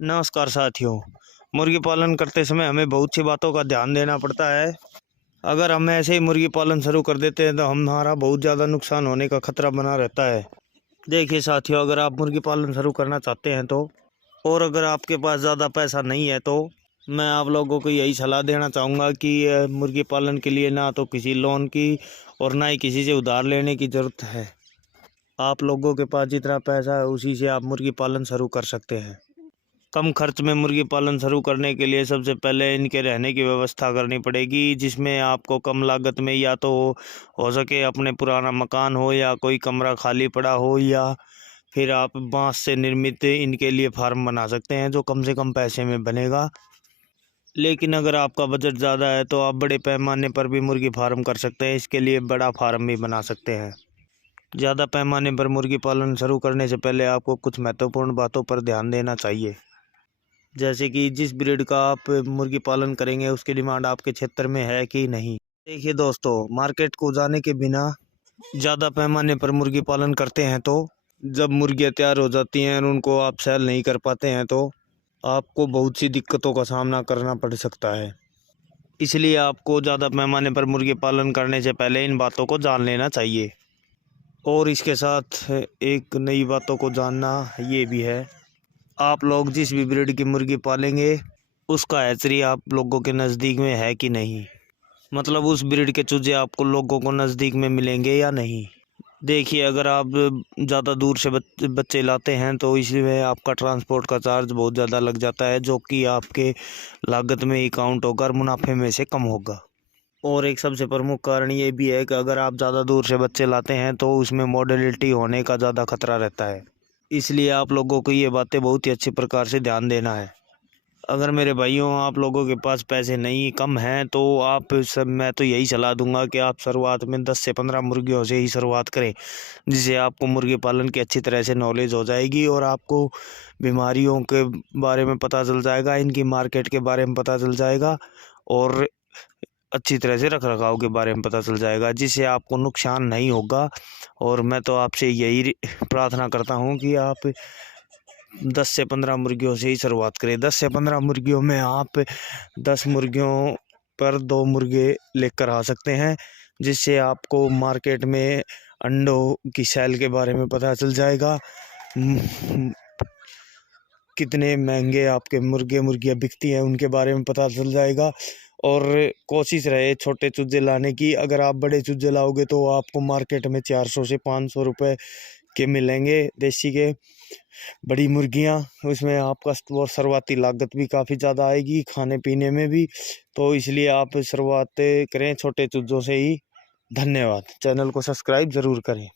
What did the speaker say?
नमस्कार साथियों। मुर्गी पालन करते समय हमें बहुत सी बातों का ध्यान देना पड़ता है। अगर हम ऐसे ही मुर्गी पालन शुरू कर देते हैं तो हमारा बहुत ज़्यादा नुकसान होने का खतरा बना रहता है। देखिए साथियों, अगर आप मुर्गी पालन शुरू करना चाहते हैं तो, और अगर आपके पास ज़्यादा पैसा नहीं है तो मैं आप लोगों को यही सलाह देना चाहूँगा कि मुर्गी पालन के लिए ना तो किसी लोन की और ना ही किसी से उधार लेने की ज़रूरत है। आप लोगों के पास जितना पैसा है उसी से आप मुर्गी पालन शुरू कर सकते हैं। कम खर्च में मुर्गी पालन शुरू करने के लिए सबसे पहले इनके रहने की व्यवस्था करनी पड़ेगी, जिसमें आपको कम लागत में या तो हो सके अपने पुराना मकान हो या कोई कमरा खाली पड़ा हो, या फिर आप बांस से निर्मित इनके लिए फार्म बना सकते हैं जो कम से कम पैसे में बनेगा। लेकिन अगर आपका बजट ज़्यादा है तो आप बड़े पैमाने पर भी मुर्गी फार्म कर सकते हैं। इसके लिए बड़ा फार्म भी बना सकते हैं। ज़्यादा पैमाने पर मुर्गी पालन शुरू करने से पहले आपको कुछ महत्वपूर्ण बातों पर ध्यान देना चाहिए, जैसे कि जिस ब्रीड का आप मुर्गी पालन करेंगे उसकी डिमांड आपके क्षेत्र में है कि नहीं। देखिए दोस्तों, मार्केट को जाने के बिना ज़्यादा पैमाने पर मुर्गी पालन करते हैं तो जब मुर्गियाँ तैयार हो जाती हैं और उनको आप सेल नहीं कर पाते हैं तो आपको बहुत सी दिक्कतों का सामना करना पड़ सकता है। इसलिए आपको ज़्यादा पैमाने पर मुर्गी पालन करने से पहले इन बातों को जान लेना चाहिए। और इसके साथ एक नई बातों को जानना ये भी है, आप लोग जिस भी ब्रीड की मुर्गी पालेंगे उसका हैचरी आप लोगों के नज़दीक में है कि नहीं, मतलब उस ब्रीड के चूजे आपको लोगों को नज़दीक में मिलेंगे या नहीं। देखिए, अगर आप ज़्यादा दूर से बच्चे लाते हैं तो इसमें आपका ट्रांसपोर्ट का चार्ज बहुत ज़्यादा लग जाता है, जो कि आपके लागत में ही काउंट होगा और मुनाफे में से कम होगा। और एक सबसे प्रमुख कारण ये भी है कि अगर आप ज़्यादा दूर से बच्चे लाते हैं तो उसमें मॉर्टेलिटी होने का ज़्यादा खतरा रहता है। इसलिए आप लोगों को ये बातें बहुत ही अच्छी प्रकार से ध्यान देना है। अगर मेरे भाइयों आप लोगों के पास पैसे नहीं कम हैं तो मैं तो यही सलाह दूंगा कि आप शुरुआत में 10 से 15 मुर्गियों से ही शुरुआत करें, जिससे आपको मुर्गी पालन की अच्छी तरह से नॉलेज हो जाएगी और आपको बीमारियों के बारे में पता चल जाएगा, इनकी मार्केट के बारे में पता चल जाएगा और अच्छी तरह से रख रखाव के बारे में पता चल जाएगा, जिससे आपको नुकसान नहीं होगा। और मैं तो आपसे यही प्रार्थना करता हूँ कि आप 10 से 15 मुर्गियों से ही शुरुआत करें। 10 से 15 मुर्गियों में आप 10 मुर्गियों पर 2 मुर्गे लेकर आ सकते हैं, जिससे आपको मार्केट में अंडों की सेल के बारे में पता चल जाएगा, कितने महंगे आपके मुर्गियाँ बिकती हैं उनके बारे में पता चल जाएगा। और कोशिश रहे छोटे चूजे लाने की। अगर आप बड़े चूजे लाओगे तो आपको मार्केट में 400 से 500 रुपये के मिलेंगे देसी के बड़ी मुर्गियां। उसमें आपका शुरुआती लागत भी काफ़ी ज़्यादा आएगी, खाने पीने में भी। तो इसलिए आप शुरुआत करें छोटे चूजों से ही। धन्यवाद। चैनल को सब्सक्राइब ज़रूर करें।